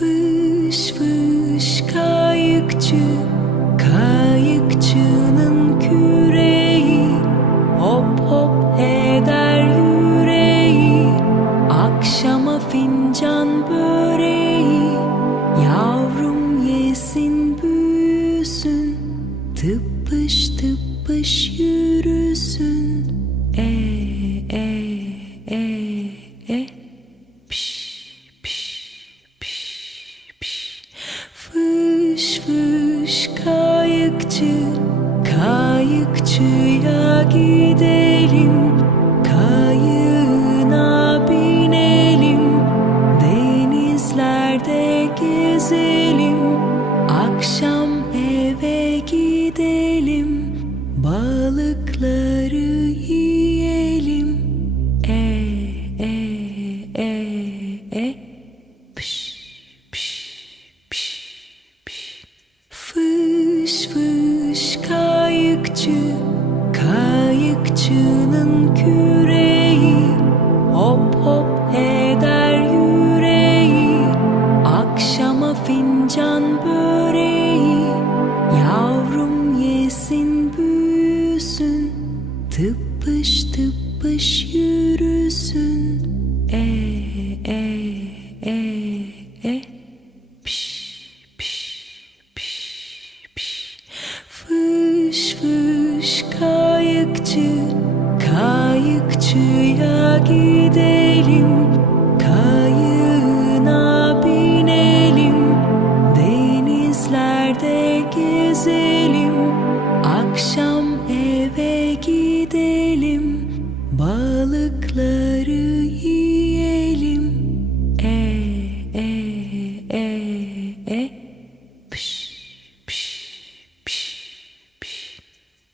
Fış fış kayıkçı Kayıkçının küreği. Hop hop eder yüreği Akşama fincan böreği. Yavrum yesin büyüsün Tıpış tıpış yürüsün. E e fış kayıkçı Kayıkçıya gidelim. Kayığına binelim Denizlerde gezelim. Akşam eve gidelim Balıkları yiyelim. E e e e Piş piş piş Kayıkçının küreği Hop hop eder yüreği. Akşama fincan böreği Yavrum yesin büyüsün. Tıpış tıpış yürüsün. E e e e. Piş piş piş piş. Fış fış Kuş kayıkçı, kayıkçıya gidelim. Kayığına binelim, denizlerde gezelim. Akşam eve gidelim, balıkları yiyelim. E, e, e, e, pş, pş, pş